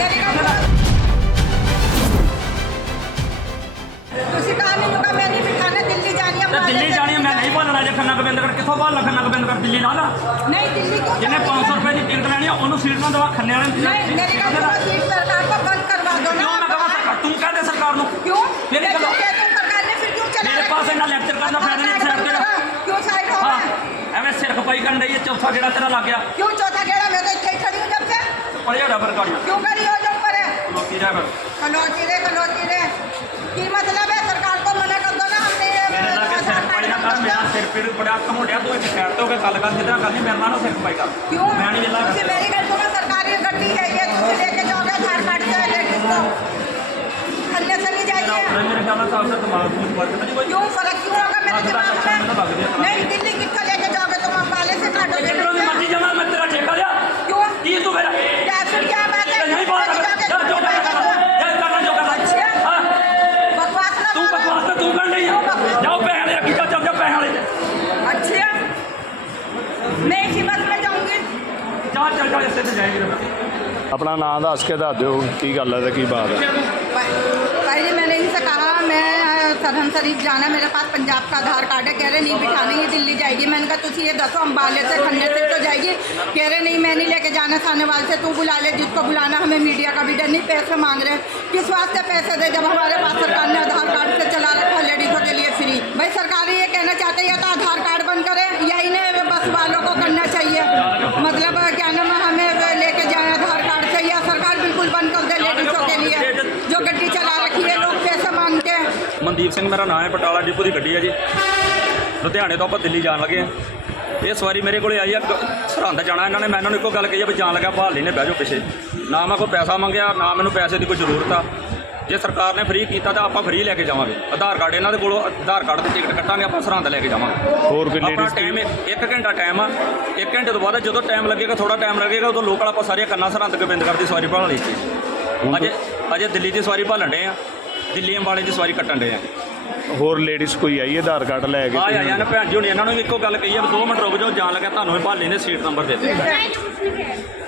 ਤੁਸੀਂ ਕਹਾ ਨਹੀਂ ਹੋਗਾ ਮੈਂ ਨਹੀਂ ਬਿਠਾਣਾ ਦਿੱਲੀ ਜਾਣੀ ਹੈ ਦਿੱਲੀ ਜਾਣੀ ਮੈਂ ਨਹੀਂ ਭਾਲਣਾ ਜੇ ਖੰਨਾ ਗੋਬਿੰਦਗੜ੍ਹ ਕਿੱਥੋਂ ਭਾਲਣਾ ਖੰਨਾ ਗੋਬਿੰਦਗੜ੍ਹ ਦਿੱਲੀ ਲਾ ਲਾ नहीं दिल्ली को ਜਿਹਨੇ 500 रुपए ਦੀ ਟਿਕਟ ਲੈਣੀ ਆ ਉਹਨੂੰ ਸੀਟ ਨਾ ਦਵਾ ਖੰਨੇ ਵਾਲੇ ਨੂੰ नहीं मेरी सीट सरकार को बंद करवा दो ना ਕਿਉਂ ਮੈਂ ਕਹਾਂ ਸਰਕਾਰ ਤੂੰ ਕਹਦੇ ਸਰਕਾਰ ਨੂੰ क्यों मेरी लेकिन गल- केंद्र सरकार ने फिर क्यों चला ਮੇਰੇ ਪਾਸ ਇਹਨਾਂ ਲੈਕਚਰ ਕਰਨ ਦਾ ਫਾਇਦਾ ਨਹੀਂ ਸਾਈਡ ਤੇ क्यों साइड हो ਹਾਂ गए ਐਵੇਂ ਸਿਰ ਖਪਾਈ ਕਰਨ ਡਈ ਹੈ ਚੌਥਾ ਜਿਹੜਾ ਤੇਰਾ ਲੱਗ ਗਿਆ क्यों चौथा गेड़ा मैं तो इतने ही खड़ी हूँ जब से ਪੜਿਆ ਰਬਰ ਕਰ क्यों खड़ी हो जो ऊपर है ਲੋਕੀ ਜਾ ਫਿਰ खलोची रे की मतलब है सरकार को मना कर दो ना हमने ਮੇਰੇ ਨਾਲ ਕਿ ਸਿਰ ਖਪਾਈ ਨਾ ਕਰ ਮੇਰਾ ਸਿਰ ਪੀੜ ਬੜਾ ਘਮੋੜਿਆ ਤੂੰ ਇੱਕ ਸਾਈਡ ਤੇ ਹੋ ਕੇ ਗੱਲ ਕਰ ਜਿੱਦਾਂ ਕਰਨੀ ਮੇਰੇ ਨਾਲ ਨਾ ਸਿਰ ਖਪਾਈ ਕਰ क्यों ਮੈਂ ਨਹੀਂ ਵੇਲਾ मुझे मेरी घर को सरकारी गड्डी है ये तुम लेके जाओगे आधार कार्ड से लेडीज को खन्ने से नहीं जाइए ਮੇਰੇ ਖਿਆਲ ਨਾਲ ਸਾਹਿਬ ਦਾ ਦਿਮਾਗ ਨੂੰ ਫਰਕ ਨਹੀਂ ਕੋਈ क्यों फर्क क्यों होगा मेरे दिमाग में नहीं दिल्ली कितना लेके जाओगे तुम अम्बाले से काटोगे ਜਿੱਧਰੋਂ ਦੀ ਮਰਜ਼ੀ ਜਾਵਾਂ ਮੈਂ ਤੇਰਾ ਠੇਕਾ ਲਿਆ क्यों ਕੀ ਤੂੰ ਮੇਰਾ कैसे क्या बात है ਨਹੀਂ ਬਾਤ ਕਰ ਜੋ ਕਰਨਾ ਜੋ ਕਰਨਾ ਹਾਂ बकवास ना ਤੂੰ ਬਕਵਾਸ ਤੇ ਤੂੰ ਕਰਨ ਡਈ ਆ ਜਾਓ ਪੈਸੇ ਵਾਲੇ ਅੱਗੇ ਚੱਲ ਜਾ ਪੈਸੇ ਵਾਲੇ ਤੇ अच्छा मैं इसी बस में जाऊंगी ਚੱਲ ਇਸੇ ਤੇ ਜਾਏਗੀ अपना नाम दस के दस दो की गल है की बात है। भाई जी मैंने इनसे कहा मैं सरहन शरीफ जाना मेरे पास पंजाब का आधार कार्ड है कह रहे नहीं बिठाना ये दिल्ली जाएगी मैंने कहा तुझे ये दसो अम्बाले से खन्ने से तो जाएगी कह रहे नहीं मैं नहीं लेके जाना सानेवाल से तू बुला ले जिसको बुलाना हमें मीडिया का भी डर नहीं पैसे मांग रहे किस वास्ते पैसे दे जब हमारे पास सरकार ने आधार कार्ड से चला रखा लेडीज़ों के लिए फ्री भाई सरकार ये कहना चाहते हैं या तो आधार कार्ड बंद करे या इन्हें बस वालों को करना चाहिए मतलब क्या नाम है हमें लेके जाए आधार कार्ड से या सरकार बिल्कुल बंद कर दे लेडीज़ों के लिए जो गड्डी चला रखी है लोग पैसे मांगते हैं ਮਨਦੀਪ ਸਿੰਘ ਮੇਰਾ ਨਾਮ ਹੈ ਬਟਾਲਾ ਡਿਪੂ ਦੀ ਗੱਡੀ ਹੈ ਜੀ ਲੁਧਿਆਣੇ ਤੋਂ ਆਪਾਂ ਦਿੱਲੀ ਜਾਣ ਲੱਗੇ ਆ ਇਹ ਸਵਾਰੀ ਮੇਰੇ ਕੋਲੇ ਆਈ ਆ ਸਰਹੰਦ ਜਾਣਾ ਇਹਨਾਂ ਨੇ ਮੈਂ ਇਹਨਾਂ ਨੂੰ ਇੱਕੋ ਗੱਲ ਕਹੀ ਆ ਵੀ ਜਾਣ ਲੱਗਾ ਭਾਲ ਲੈਨੇ ਬਹਿ ਜਾਓ ਪਿੱਛੇ ਨਾ ਮੈਂ ਕੋਈ ਪੈਸਾ ਮੰਗਿਆ ਨਾ ਮੈਨੂੰ ਪੈਸੇ ਦੀ ਕੋਈ ਜ਼ਰੂਰਤ ਆ ਜੇ ਸਰਕਾਰ ਨੇ ਫ੍ਰੀ ਕੀਤਾ ਤਾਂ ਆਪਾਂ ਫ੍ਰੀ ਲੈ ਕੇ ਜਾਵਾਂਗੇ ਆਧਾਰ ਕਾਰਡ ਇਹਨਾਂ ਦੇ ਕੋਲੋਂ ਆਧਾਰ ਕਾਰਡ ਤੇ ਟਿਕਟ ਕੱਟਾਂਗੇ ਆਪਾਂ ਸਰਹੰਦ ਲੈ ਕੇ ਜਾਵਾਂਗੇ और कोई ਆਪਣਾ लेडीज ਟਾਈਮ 1 ਘੰਟਾ ਟਾਈਮ ਆ 1 ਘੰਟੇ ਤੋਂ ਬਾਅਦ ਜਦੋਂ ਟਾਈਮ ਲੱਗੇਗਾ ਥੋੜਾ ਟਾਈਮ ਲੱਗੇਗਾ ਉਦੋਂ ਲੋਕਲ ਆਪਾਂ ਸਾਰੀਆਂ ਕੰਨਾਂ ਸਰਹੰਦ ਗੋਬਿੰਦਗੜ੍ਹ ਦੀ ਸਵਾਰੀ ਭਾਲ ਲਈ ਸੀ ਅਜੇ ਦਿੱਲੀ ਦੀ ਸਵਾਰੀ ਭਾਲਣ ਡੇ ਆ ਦਿੱਲੀ ਅੰਬਾਲੇ ਦੀ ਸਵਾਰੀ ਕੱਟਣ ਡੇ ਆ होर लेडीज कोई आई है आधार कार्ड लैके ਆ ਆਇਆ ਨਾ ਭੈਣ ਜੀ ਹੁਣ ਇਹਨਾਂ ਨੂੰ ਵੀ ਇੱਕੋ ਗੱਲ ਕਹੀ ਆ ਵੀ 2 ਮਿੰਟ ਰੁਕ ਜਾਓ ਜਾਣ ਲੱਗਾ ਤੁਹਾਨੂੰ ਵੀ ਭਾਲ ਲੈਂਦੇ ਸੀਟ ਨੰਬਰ ਦੇ ਦੇ